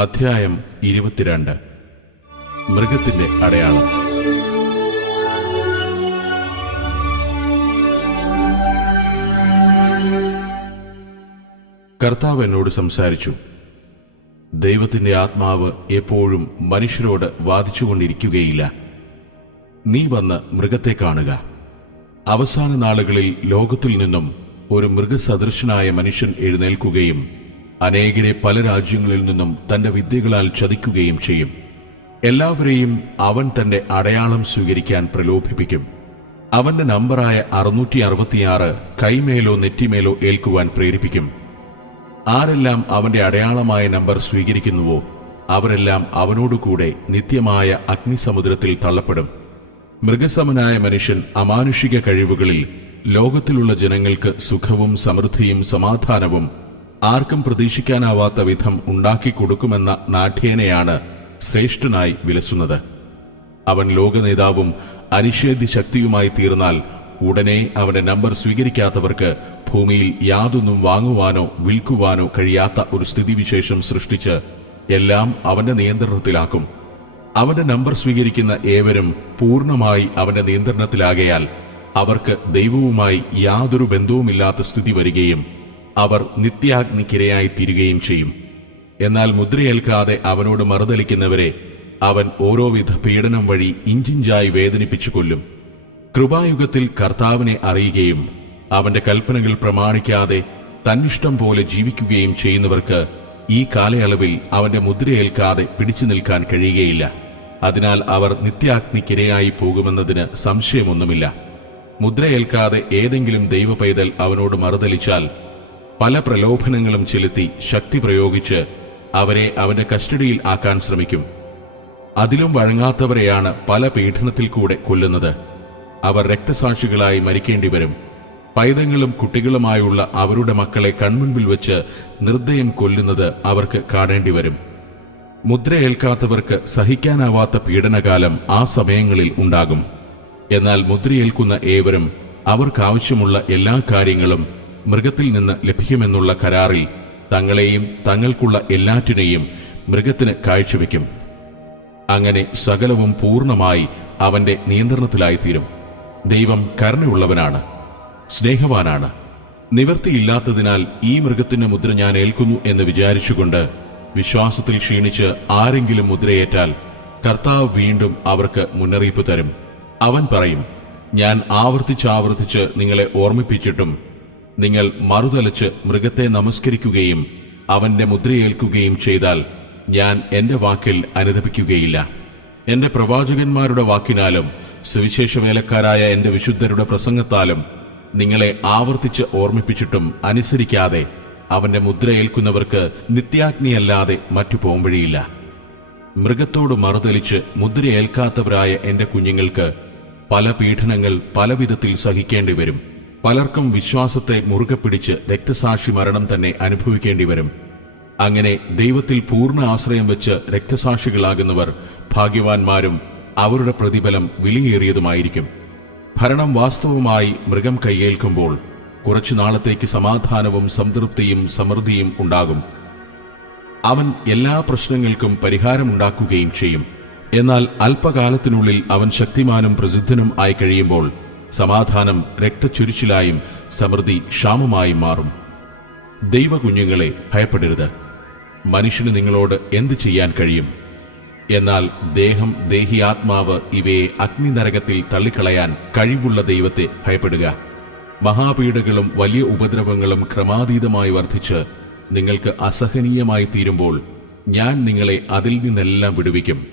അധ്യായം 22. മൃഗത്തിന്റെ അടയാളം. കർത്താവ് എന്നോട് സംസാരിച്ചു. ദൈവത്തിന്റെ ആത്മാവ് എപ്പോഴും മനുഷ്യരോട് വാദിച്ചുകൊണ്ടിരിക്കുകയില്ല. നീ വന്ന് മൃഗത്തെ കാണുക. അവസാന നാളുകളിൽ ലോകത്തിൽ നിന്നും ഒരു മൃഗസദൃശനായ മനുഷ്യൻ എഴുന്നേൽക്കുകയും അനേകരെ പല രാജ്യങ്ങളിൽ നിന്നും തന്റെ വിദ്യകളാൽ ചതിക്കുകയും ചെയ്യും. എല്ലാവരെയും അവൻ തന്റെ അടയാളം സ്വീകരിക്കാൻ പ്രലോഭിപ്പിക്കും. അവന്റെ നമ്പറായ 666 കൈമേലോ നെറ്റിമേലോ ഏൽക്കുവാൻ പ്രേരിപ്പിക്കും. ആരെല്ലാം അവന്റെ അടയാളമായ നമ്പർ സ്വീകരിക്കുന്നുവോ അവരെല്ലാം അവനോടുകൂടെ നിത്യമായ അഗ്നിസമുദ്രത്തിൽ തള്ളപ്പെടും. മൃഗസമനായ മനുഷ്യൻ അമാനുഷിക കഴിവുകളിൽ ലോകത്തിലുള്ള ജനങ്ങൾക്ക് സുഖവും സമൃദ്ധിയും സമാധാനവും ആർക്കും പ്രതീക്ഷിക്കാനാവാത്ത വിധം ഉണ്ടാക്കിക്കൊടുക്കുമെന്ന നാഠ്യേനയാണ് ശ്രേഷ്ഠനായി വിലസുന്നത്. അവൻ ലോകനേതാവും അനിഷേധ്യ ശക്തിയുമായി തീർന്നാൽ ഉടനെ അവന്റെ നമ്പർ സ്വീകരിക്കാത്തവർക്ക് ഭൂമിയിൽ യാതൊന്നും വാങ്ങുവാനോ വിൽക്കുവാനോ കഴിയാത്ത ഒരു സ്ഥിതിവിശേഷം സൃഷ്ടിച്ച് എല്ലാം അവന്റെ നിയന്ത്രണത്തിലാക്കും. അവന്റെ നമ്പർ സ്വീകരിക്കുന്ന ഏവരും പൂർണ്ണമായി അവന്റെ നിയന്ത്രണത്തിലാകയാൽ അവർക്ക് ദൈവവുമായി യാതൊരു ബന്ധവുമില്ലാത്ത സ്ഥിതി വരികയും അവർ നിത്യാഗ്നിക്കിരയായി തീരുകയും ചെയ്യും. എന്നാൽ മുദ്രയേൽക്കാതെ അവനോട് മറുതലിക്കുന്നവരെ അവൻ ഓരോവിധ പീഡനം വഴി ഇഞ്ചിഞ്ചായി വേദനിപ്പിച്ചു കൊല്ലും. കൃപായുഗത്തിൽ കർത്താവിനെ അറിയുകയും അവന്റെ കൽപ്പനകൾ പ്രമാണിക്കാതെ തന്നിഷ്ടം പോലെ ജീവിക്കുകയും ചെയ്യുന്നവർക്ക് ഈ കാലയളവിൽ അവന്റെ മുദ്രയേൽക്കാതെ പിടിച്ചു നിൽക്കാൻ കഴിയുകയില്ല. അതിനാൽ അവർ നിത്യാഗ്നിക്കിരയായി പോകുമെന്നതിന് സംശയമൊന്നുമില്ല. മുദ്രയേൽക്കാതെ ഏതെങ്കിലും ദൈവപൈതൽ അവനോട് മറുതലിച്ചാൽ പല പ്രലോഭനങ്ങളും ചെലുത്തി ശക്തി പ്രയോഗിച്ച് അവരെ അവന്റെ കസ്റ്റഡിയിൽ ആക്കാൻ ശ്രമിക്കും. അതിലും വഴങ്ങാത്തവരെയാണ് പല പീഡനത്തിൽ കൂടെ കൊല്ലുന്നത്. അവർ രക്തസാക്ഷികളായി മരിക്കേണ്ടിവരും. പൈതങ്ങളും കുട്ടികളുമായുള്ള അവരുടെ മക്കളെ കൺമുൻപിൽ വെച്ച് നിർദ്ദയം കൊല്ലുന്നത് അവർക്ക് കാണേണ്ടിവരും. മുദ്രയേൽക്കാത്തവർക്ക് സഹിക്കാനാവാത്ത പീഡനകാലം ആ സമയങ്ങളിൽ ഉണ്ടാകും. എന്നാൽ മുദ്രയേൽക്കുന്ന ഏവരും അവർക്കാവശ്യമുള്ള എല്ലാ കാര്യങ്ങളും മൃഗത്തിൽ നിന്ന് ലഭിക്കുമെന്നുള്ള കരാറിൽ തങ്ങളെയും തങ്ങൾക്കുള്ള എല്ലാറ്റിനെയും മൃഗത്തിന് കാഴ്ചവെക്കും. അങ്ങനെ സകലവും പൂർണ്ണമായി അവന്റെ നിയന്ത്രണത്തിലായിത്തീരും. ദൈവം കരുണയുള്ളവനാണ്, സ്നേഹവാനാണ്. നിവൃത്തിയില്ലാത്തതിനാൽ ഈ മൃഗത്തിന്റെ മുദ്ര ഞാൻ ഏൽക്കുന്നു എന്ന് വിചാരിച്ചുകൊണ്ട് വിശ്വാസത്തിൽ ക്ഷീണിച്ച് ആരെങ്കിലും മുദ്രയേറ്റാൽ കർത്താവ് വീണ്ടും അവർക്ക് മുന്നറിയിപ്പ് തരും. അവൻ പറയും, ഞാൻ ആവർത്തിച്ചാവർത്തിച്ച് നിങ്ങളെ ഓർമ്മിപ്പിച്ചിട്ടും നിങ്ങൾ മറുതലച്ച് മൃഗത്തെ നമസ്കരിക്കുകയും അവന്റെ മുദ്രയേൽക്കുകയും ചെയ്താൽ ഞാൻ എന്റെ വാക്കിൽ അനുതപിക്കുകയില്ല. എന്റെ പ്രവാചകന്മാരുടെ വാക്കിനാലും സുവിശേഷ വേലക്കാരായ എന്റെ വിശുദ്ധരുടെ പ്രസംഗത്താലും നിങ്ങളെ ആവർത്തിച്ച് ഓർമ്മിപ്പിച്ചിട്ടും അനുസരിക്കാതെ അവന്റെ മുദ്രയേൽക്കുന്നവർക്ക് നിത്യാഗ്നിയല്ലാതെ മറ്റു പോംവഴിയില്ല. മൃഗത്തോട് മറുതലിച്ച് മുദ്രയേൽക്കാത്തവരായ എന്റെ കുഞ്ഞുങ്ങൾക്ക് പല പീഡനങ്ങൾ പലവിധത്തിൽ സഹിക്കേണ്ടി വരും. പലർക്കും വിശ്വാസത്തെ മുറുകെ പിടിച്ച് രക്തസാക്ഷി മരണം തന്നെ അനുഭവിക്കേണ്ടി വരും. അങ്ങനെ ദൈവത്തിൽ പൂർണ്ണ ആശ്രയം വെച്ച് രക്തസാക്ഷികളാകുന്നവർ ഭാഗ്യവാന്മാരും അവരുടെ പ്രതിഫലം വിലയേറിയതുമായിരിക്കും. ഭരണം വാസ്തവമായി മൃഗം കൈയേൽക്കുമ്പോൾ കുറച്ചു നാളത്തേക്ക് സമാധാനവും സംതൃപ്തിയും സമൃദ്ധിയും ഉണ്ടാകും. അവൻ എല്ലാ പ്രശ്നങ്ങൾക്കും പരിഹാരമുണ്ടാക്കുകയും ചെയ്യും. എന്നാൽ അല്പകാലത്തിനുള്ളിൽ അവൻ ശക്തിമാനും പ്രസിദ്ധനും ആയി കഴിയുമ്പോൾ സമാധാനം രക്തച്ചൊരിച്ചിലായും സമൃദ്ധി ക്ഷാമമായും മാറും. ദൈവകുഞ്ഞുങ്ങളെ, ഭയപ്പെടരുത്. മനുഷ്യന് നിങ്ങളോട് എന്തു ചെയ്യാൻ കഴിയും? എന്നാൽ ദേഹം, ദേഹിയാത്മാവ് ഇവയെ അഗ്നിനരകത്തിൽ തള്ളിക്കളയാൻ കഴിവുള്ള ദൈവത്തെ ഭയപ്പെടുക. മഹാപീഡകളും വലിയ ഉപദ്രവങ്ങളും ക്രമാതീതമായി വർദ്ധിച്ച് നിങ്ങൾക്ക് അസഹനീയമായി തീരുമ്പോൾ ഞാൻ നിങ്ങളെ അതിൽ നിന്നെല്ലാം വിടുവിക്കും.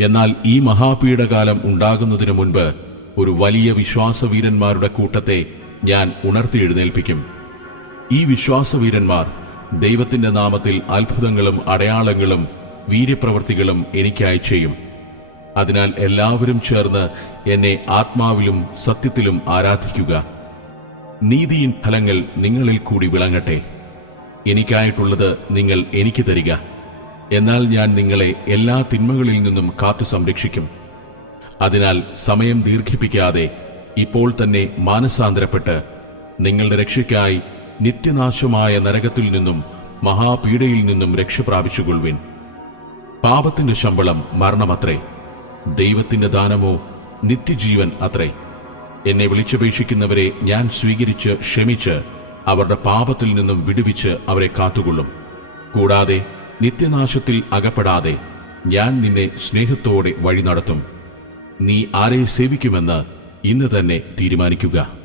എന്നാൽ ഈ മഹാപീഡകാലം ഉണ്ടാകുന്നതിനു മുൻപ് ഒരു വലിയ വിശ്വാസവീരന്മാരുടെ കൂട്ടത്തെ ഞാൻ ഉണർത്തിയെഴുന്നേൽപ്പിക്കും. ഈ വിശ്വാസവീരന്മാർ ദൈവത്തിന്റെ നാമത്തിൽ അത്ഭുതങ്ങളും അടയാളങ്ങളും വീര്യപ്രവൃത്തികളും എനിക്കായി ചെയ്യും. അതിനാൽ എല്ലാവരും ചേർന്ന് എന്നെ ആത്മാവിലും സത്യത്തിലും ആരാധിക്കുക. നീതിയിൻ ഫലങ്ങൾ നിങ്ങളിൽ കൂടി വിളങ്ങട്ടെ. എനിക്കായിട്ടുള്ളത് നിങ്ങൾ എനിക്ക് തരിക. എന്നാൽ ഞാൻ നിങ്ങളെ എല്ലാ തിന്മകളിൽ നിന്നും കാത്തു സംരക്ഷിക്കും. അതിനാൽ സമയം ദീർഘിപ്പിക്കാതെ ഇപ്പോൾ തന്നെ മാനസാന്തരപ്പെട്ട് നിങ്ങളുടെ രക്ഷയ്ക്കായി നിത്യനാശമായ നരകത്തിൽ നിന്നും മഹാപീഡയിൽ നിന്നും രക്ഷ പ്രാപിച്ചുകൊള്ളുവിൻ. പാപത്തിന്റെ ശമ്പളം മരണമത്രേ, ദൈവത്തിന്റെ ദാനമോ നിത്യജീവൻ അത്രേ. എന്നെ വിളിച്ചപേക്ഷിക്കുന്നവരെ ഞാൻ സ്വീകരിച്ച് ക്ഷമിച്ച് അവരുടെ പാപത്തിൽ നിന്നും വിടുവിച്ച് അവരെ കാത്തുകൊള്ളും. കൂടാതെ നിത്യനാശത്തിൽ അകപ്പെടാതെ ഞാൻ നിന്നെ സ്നേഹത്തോടെ വഴി നടത്തും. നീ ആരെ സേവിക്കുമെന്ന് ഇന്ന് തന്നെ തീരുമാനിക്കുക.